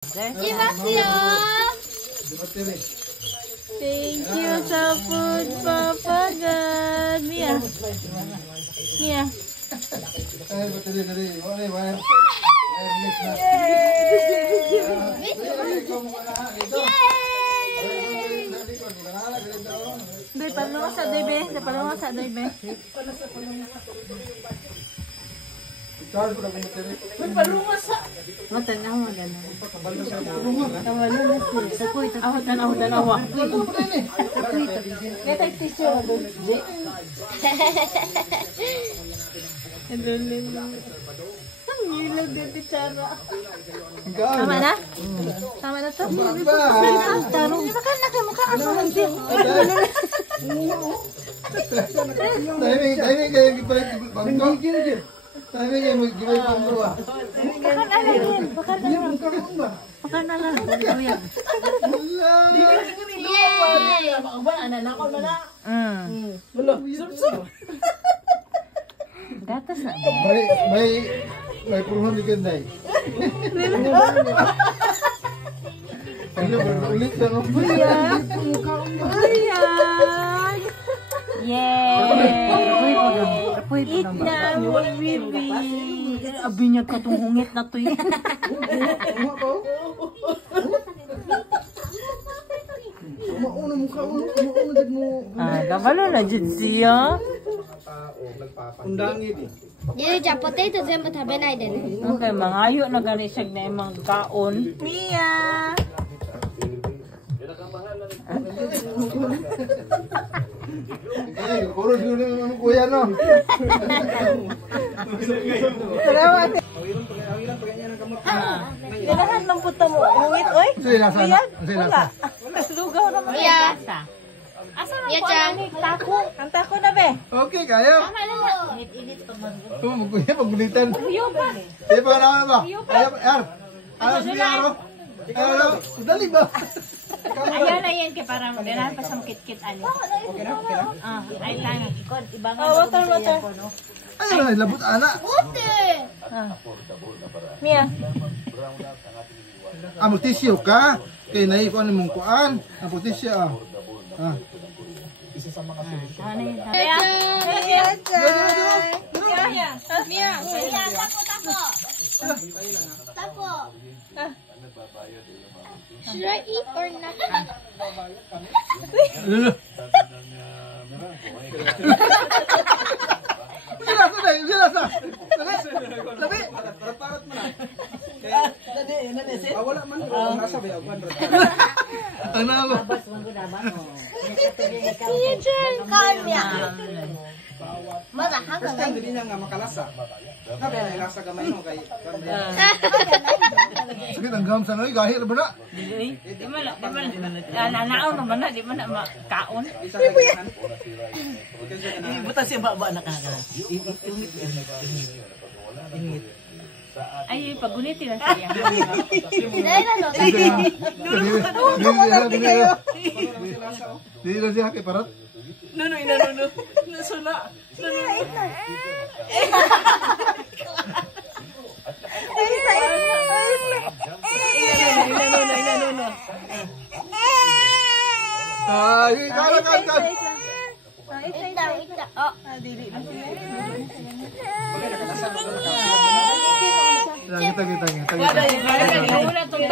Thank you sa food, Papa God. Mia. Mia. Be, palungo sa doy, be. Palungo sa doy, be. Palungo sa... Matanaw mo gano'n. Tawalo na siya. Tapoy, tapoy. Tanaw, tanawa. Kaya tissue mo doon. Adulim mo. Ang ilaw din, titsara. Tama na? Tama na to? Tarong. Maka na kayo, maka ano lang din. Timing kayo gipagpagpagpag. Timing kayo gipagpagpagpag. Bakar na lang din. Bakar na lang. Bakar na lang. Yay! Gatas na. May puruhan di ganday. Ano ba ulit na no? Ayan. Ayan. Yay! Eat na, baby. Abinyag ka itong hungit na ito eh. Mauna mo ka, mauna din mo. Kabalo na dyan siya. Undangit eh. ゆうちゃんポテト全部食べないでね。 Okay, mangayo na gani siya na imang kaon. Mia! Ay, kuro dito ng kuya no. Salamat. Kailangan ng puto mo. Ungit, oy. Sila sana. Wala. Lugaw naman. Mia. Asa na Mia po chan. ang tako? Ang tako na be. Okay kayo. Kuya pagulitan. Iyo pa. Di ba naman ba? Ayo, yar. Ano siya aro? Ano? Dali ba? Ayan na yan kaya para maganahan pa sa kit-kit ani. Okay na, okay na. Ay lang ikon ibangan. Water, water. Ano na, labot ana. Mia. Amo tisyo ka. Kay nai ko ani mong kuan. Amo tisyo ah. Ah. Ano yun? Mia. Mia, tapo, tapo. Tapo. Should I eat or not? Sila sa. Labi. Parat mo na. Wala man nasa bayawan. Ano ba? Mia chan. Kaon Mia. Mada haka na. Hindi niya nga makalasa. Sabi na ilasa gamay mo kay Sakit ang gam sa noy gahi ba na? Di man nanaon naman na di man na makaon. isa kay kanan. Buta siya baba na kana. Ay paguniti lang siya. Dahil ano? Di na siya kay parat. Nunoy. Nasuna. Ay, kala. Ita, ita. Oh. Kita. Wala tong